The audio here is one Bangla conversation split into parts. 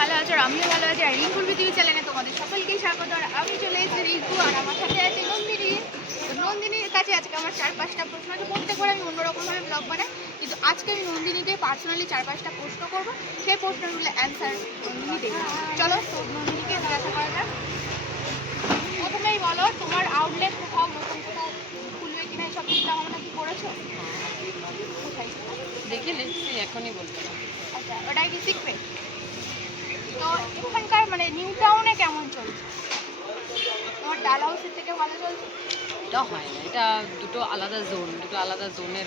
ভালো আছো আর আমিও ভালো আছি। আর রিঙ্কুর পৃথিবী চ্যানেলে তোমাদের সকলকেই স্বাগত। আর আমি চলে এসেছি রিঙ্কু, আর আমার সাথে আছে নন্দিনী। তো নন্দিনীর কাছে আজকে আমার 4-5টা প্রশ্ন আছে। প্রত্যেকবার আমি অন্যরকমভাবে ব্লগ বানাই, কিন্তু আজকে আমি নন্দিনীকে পার্সোনালি 4-5টা প্রশ্ন করবো। সেই প্রশ্নগুলো অ্যান্সার নন্দিনী দেবে। চলো তো নন্দিনীকে জিজ্ঞাসা করা যাক। প্রথমেই বলো, তোমার আউটলেট কোথাও নতুন কোথাও খুলবে কিনা এইসব চিন্তা ভাবনা কি করেছো? কোথায়? দেখে লিখছি, এখনই বলবো। আচ্ছা, ওটাই কি সিক্রেট? তো এখানকার মানে নিউ টাউনে কেমন চলছে? তোমার ডাল হাউসের থেকে ভালো চলছে? এটা হয় না, এটা দুটো আলাদা জোনের।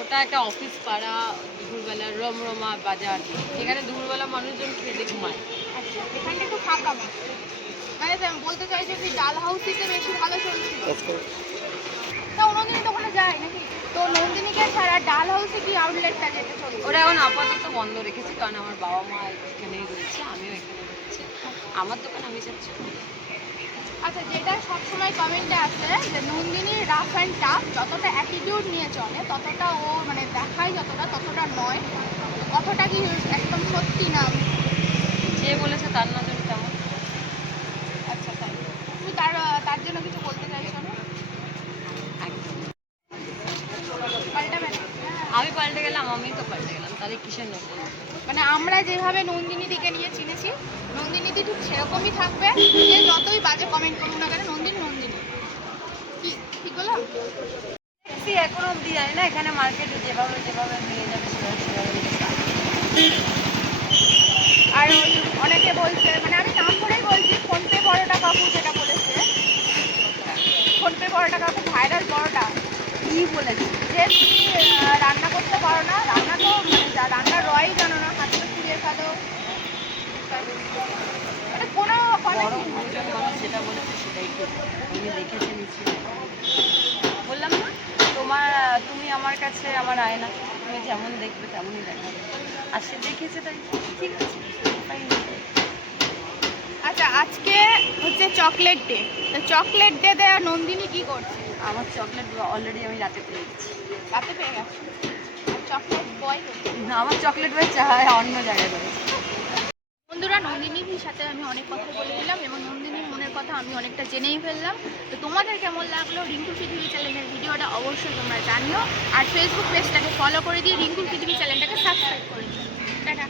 ওটা একটা অফিস পাড়া, দুপুরবেলা রমরমা বাজার। এখানে দুপুরবেলা মানুষজন খেতে ঘুমায়। আচ্ছা, এখানটা একটু ফাঁকা মানে আমি বলতে চাইছি কি ডাল হাউসিতে বেশি ভালো চলছিল। তা নন্দিনী তো ওখানে যায় নাকি? তো নন্দিনীকে ছাড়া ডাল হাউসে কি আউটলেটটা যেতে চলছে? ওরা এখন আপাতত বন্ধ রেখেছি, কারণ আমার বাবা মা এখানেই রয়েছে, আমিও এখানে রয়েছি। আমার দোকান আমি চাচ্ছি। আচ্ছা, যেটা সবসময় কমেন্টে আসে যে নন্দিনীর রাফ অ্যান্ড টাফ, যতটা অ্যাটিটিউড নিয়ে চলে ততটা ও মানে দেখায় যতটা ততটা নয়, কথাটা কি একদম সত্যি না? যে বলেছে তার নজরে তেমন। আচ্ছা, তাই তুমি তার জন্য কিছু বলতে চাইছো না? একদম। পাল্টাবে না? আমি পাল্টে গেলাম, আমি তো পাল্টে গেলাম, তাহলে কিসের নতুন? মানে আমরা যেভাবে নন্দিনী দিকে নিয়ে চিনেছি, নন্দিনী দি ঠিক সেরকমই থাকবে। যে যতই বাজে কমেন্ট করুক না কেন, নন্দিনী নন্দিনী। কি ঠিক বললাম? এখনো অব্দি জানি না, এখানে মার্কেটে যেভাবে মিলে যাবে সেভাবে। আর ওই অনেকে বলছে, মানে আমি নাম করেই বলছি, ফোনপে পরোটা কাকু যেটা বলেছে, ফোনপে পরোটা কাকু ভাইরাল পরোটা কি বলেছে? যে তুমি রান্না করতে পারো না, রান্না তো রান্নার রয়ই জানো না, হাতে তো ফুরিয়ে খাদো। মানে কোনো বড় গুরুজন মানুষ যেটা বলেছে সেটাই ঠিক। উনি দেখেছে নিশ্চয়ই। বললাম না, তুমি আমার কাছে আমার আয়না, তুমি যেমন দেখবে তেমনই দেখাবে। আর সে দেখেছে, তাই ঠিক আছে। আচ্ছা, আজকে হচ্ছে চকলেট ডে। তো চকলেট ডে দেওয়া নন্দিনী কি করছে? আমার চকলেট অলরেডি আমি রাতে পেয়ে গেছি। রাতে পেয়ে গেছে? Chocolate boy? না, আমার চকলেট বয় চায় অন্য জায়গায় রয়েছে। বন্ধুরা, নন্দিনীর সাথে আমি অনেক কথা বলে নিলাম এবং নন্দিনীর মনের কথা আমি অনেকটা জেনেই ফেললাম। তো তোমাদের কেমন লাগলো রিঙ্কুর পৃথিবী চ্যানেলের ভিডিওটা অবশ্যই তোমরা জানিও। আর ফেসবুক পেজটাকে ফলো করে দিয়ে রিঙ্কুর পৃথিবী চ্যানেলটাকে সাবস্ক্রাইব করে দিও। টাটা।